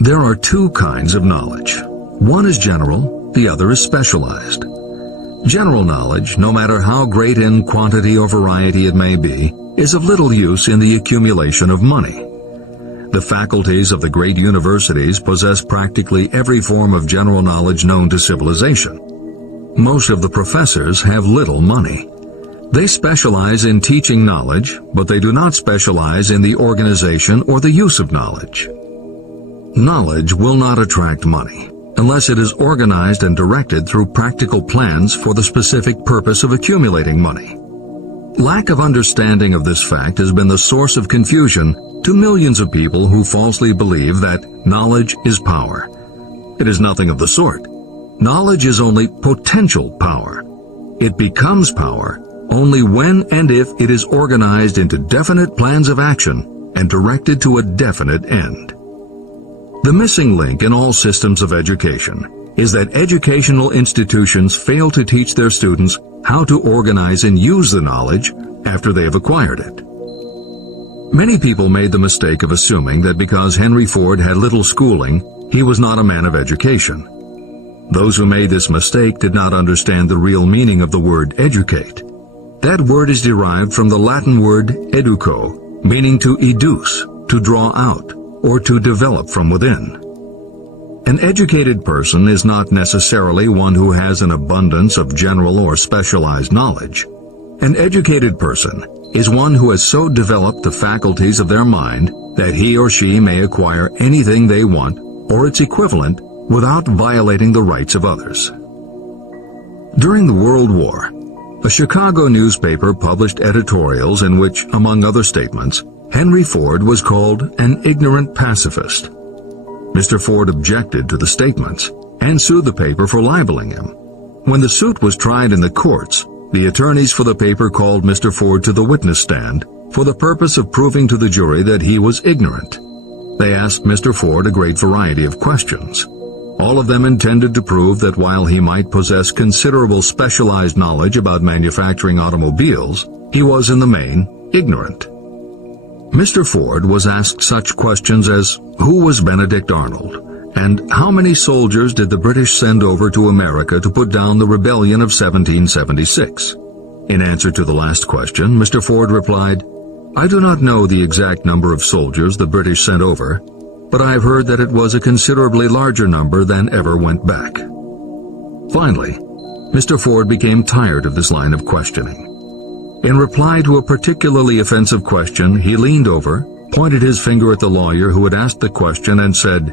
There are two kinds of knowledge. One is general, the other is specialized. General knowledge, no matter how great in quantity or variety it may be, is of little use in the accumulation of money. The faculties of the great universities possess practically every form of general knowledge known to civilization. Most of the professors have little money. They specialize in teaching knowledge, but they do not specialize in the organization or the use of knowledge. Knowledge will not attract money unless it is organized and directed through practical plans for the specific purpose of accumulating money. Lack of understanding of this fact has been the source of confusion to millions of people who falsely believe that knowledge is power. It is nothing of the sort. Knowledge is only potential power. It becomes power only when and if it is organized into definite plans of action and directed to a definite end. The missing link in all systems of education is that educational institutions fail to teach their students how to organize and use the knowledge after they have acquired it. Many people made the mistake of assuming that because Henry Ford had little schooling, he was not a man of education. Those who made this mistake did not understand the real meaning of the word educate. That word is derived from the Latin word educo, meaning to educe, to draw out, or to develop from within. An educated person is not necessarily one who has an abundance of general or specialized knowledge. An educated person is one who has so developed the faculties of their mind that he or she may acquire anything they want or its equivalent without violating the rights of others. During the World War, a Chicago newspaper published editorials in which, among other statements, Henry Ford was called an ignorant pacifist. Mr. Ford objected to the statements and sued the paper for libeling him. When the suit was tried in the courts, the attorneys for the paper called Mr. Ford to the witness stand for the purpose of proving to the jury that he was ignorant. They asked Mr. Ford a great variety of questions. All of them intended to prove that while he might possess considerable specialized knowledge about manufacturing automobiles, he was in the main ignorant. Mr. Ford was asked such questions as, who was Benedict Arnold? And how many soldiers did the British send over to America to put down the rebellion of 1776? In answer to the last question, Mr. Ford replied, I do not know the exact number of soldiers the British sent over, but I have heard that it was a considerably larger number than ever went back. Finally, Mr. Ford became tired of this line of questioning. In reply to a particularly offensive question, he leaned over, pointed his finger at the lawyer who had asked the question, and said,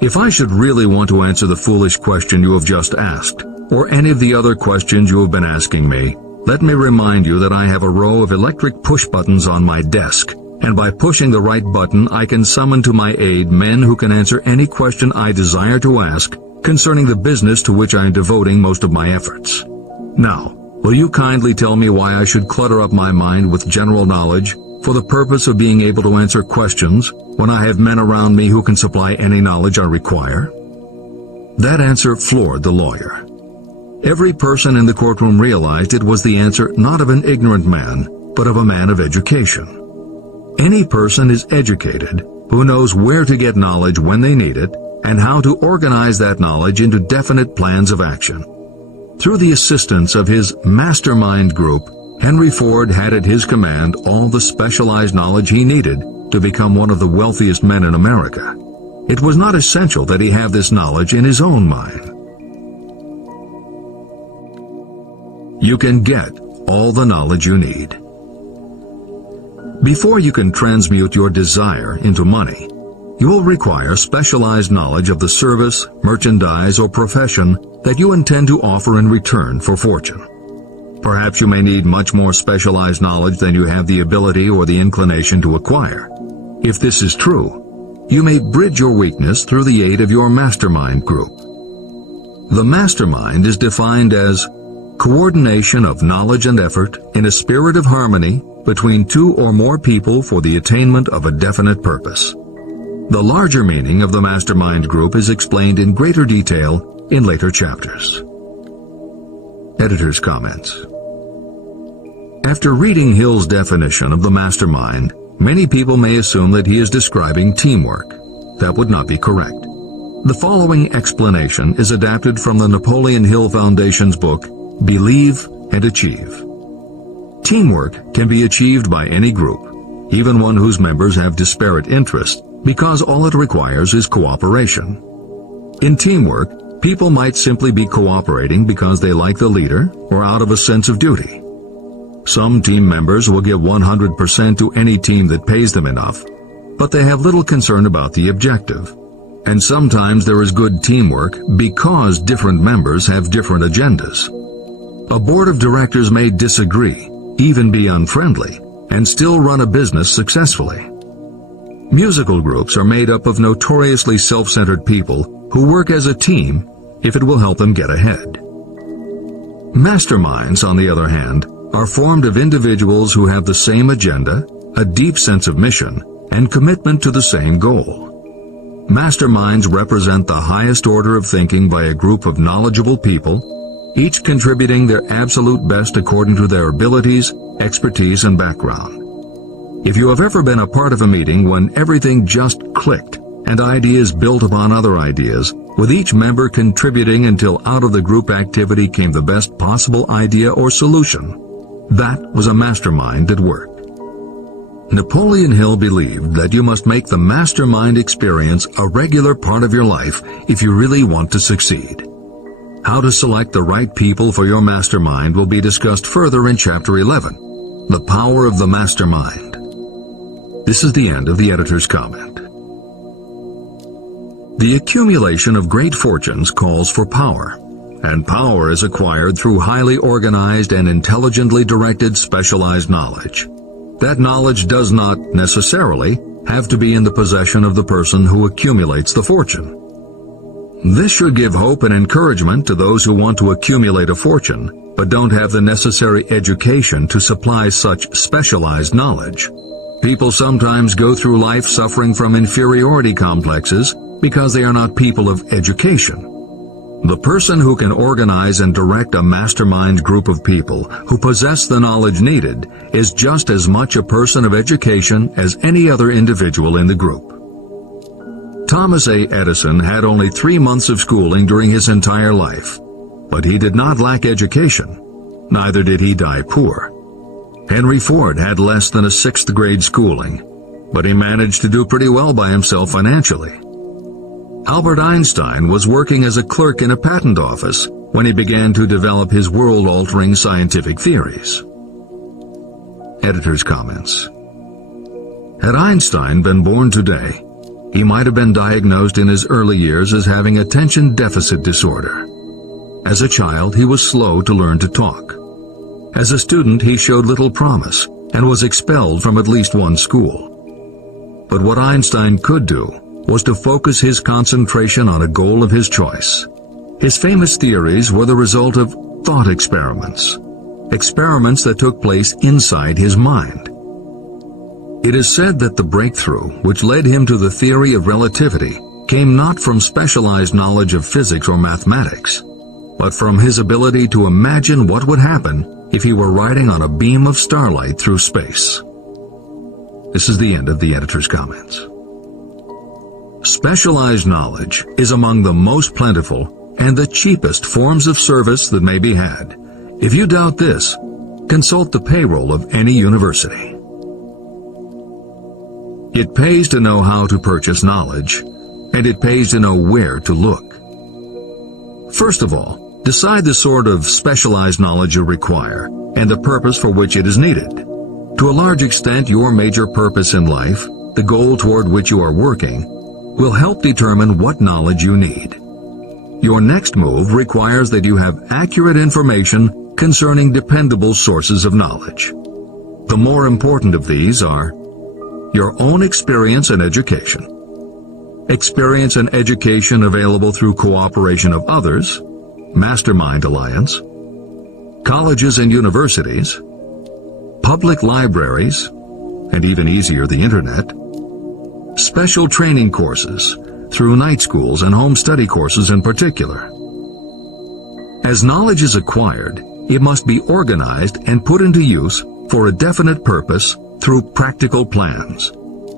If I should really want to answer the foolish question you have just asked, or any of the other questions you have been asking me, let me remind you that I have a row of electric push buttons on my desk, and by pushing the right button I can summon to my aid men who can answer any question I desire to ask concerning the business to which I am devoting most of my efforts. Now, will you kindly tell me why I should clutter up my mind with general knowledge for the purpose of being able to answer questions when I have men around me who can supply any knowledge I require? That answer floored the lawyer. Every person in the courtroom realized it was the answer not of an ignorant man, but of a man of education. Any person is educated who knows where to get knowledge when they need it and how to organize that knowledge into definite plans of action. Through the assistance of his mastermind group, Henry Ford had at his command all the specialized knowledge he needed to become one of the wealthiest men in America. It was not essential that he have this knowledge in his own mind. You can get all the knowledge you need. Before you can transmute your desire into money, you will require specialized knowledge of the service, merchandise, or profession that you intend to offer in return for fortune. Perhaps you may need much more specialized knowledge than you have the ability or the inclination to acquire. If this is true, you may bridge your weakness through the aid of your mastermind group. The mastermind is defined as coordination of knowledge and effort in a spirit of harmony between two or more people for the attainment of a definite purpose. The larger meaning of the mastermind group is explained in greater detail in later chapters. Editor's comments. After reading Hill's definition of the mastermind, many people may assume that he is describing teamwork. that would not be correct. The following explanation is adapted from the Napoleon Hill Foundation's book, Believe and Achieve. Teamwork can be achieved by any group, even one whose members have disparate interests, because all it requires is cooperation. In teamwork, people might simply be cooperating because they like the leader or out of a sense of duty. Some team members will give 100% to any team that pays them enough, but they have little concern about the objective. And sometimes there is good teamwork because different members have different agendas. A board of directors may disagree, even be unfriendly, and still run a business successfully. Musical groups are made up of notoriously self-centered people who work as a team if it will help them get ahead. Masterminds, on the other hand, are formed of individuals who have the same agenda, a deep sense of mission, and commitment to the same goal. Masterminds represent the highest order of thinking by a group of knowledgeable people, each contributing their absolute best according to their abilities, expertise, and background. If you have ever been a part of a meeting when everything just clicked and ideas built upon other ideas, with each member contributing until out of the group activity came the best possible idea or solution, that was a mastermind at work. Napoleon Hill believed that you must make the mastermind experience a regular part of your life if you really want to succeed. How to select the right people for your mastermind will be discussed further in Chapter 11, The Power of the Mastermind. This is the end of the editor's comment. The accumulation of great fortunes calls for power, and power is acquired through highly organized and intelligently directed specialized knowledge. That knowledge does not necessarily have to be in the possession of the person who accumulates the fortune. This should give hope and encouragement to those who want to accumulate a fortune, but don't have the necessary education to supply such specialized knowledge. People sometimes go through life suffering from inferiority complexes because they are not people of education. The person who can organize and direct a mastermind group of people who possess the knowledge needed is just as much a person of education as any other individual in the group. Thomas A. Edison had only 3 months of schooling during his entire life, but he did not lack education. Neither did he die poor. Henry Ford had less than a 6th grade schooling, but he managed to do pretty well by himself financially. Albert Einstein was working as a clerk in a patent office when he began to develop his world-altering scientific theories. Editor's comments. Had Einstein been born today, he might have been diagnosed in his early years as having attention deficit disorder. As a child, he was slow to learn to talk. As a student, he showed little promise and was expelled from at least one school. But what Einstein could do was to focus his concentration on a goal of his choice. His famous theories were the result of thought experiments, experiments that took place inside his mind. It is said that the breakthrough which led him to the theory of relativity came not from specialized knowledge of physics or mathematics, but from his ability to imagine what would happen if he were riding on a beam of starlight through space. This is the end of the editor's comments. Specialized knowledge is among the most plentiful and the cheapest forms of service that may be had. If you doubt this, consult the payroll of any university. It pays to know how to purchase knowledge, and it pays to know where to look. First of all, decide the sort of specialized knowledge you require and the purpose for which it is needed. To a large extent, your major purpose in life, the goal toward which you are working, will help determine what knowledge you need. Your next move requires that you have accurate information concerning dependable sources of knowledge. The more important of these are your own experience and education. Experience and education available through cooperation of others, Mastermind Alliance, colleges and universities, public libraries, and even easier, the Internet, special training courses through night schools and home study courses in particular. As knowledge is acquired, it must be organized and put into use for a definite purpose through practical plans.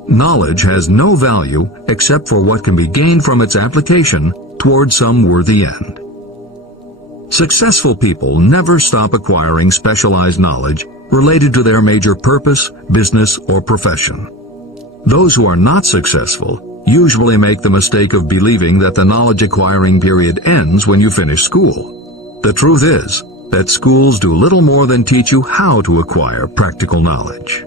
Knowledge has no value except for what can be gained from its application toward some worthy end. Successful people never stop acquiring specialized knowledge related to their major purpose, business, or profession. Those who are not successful usually make the mistake of believing that the knowledge acquiring period ends when you finish school. The truth is that schools do little more than teach you how to acquire practical knowledge.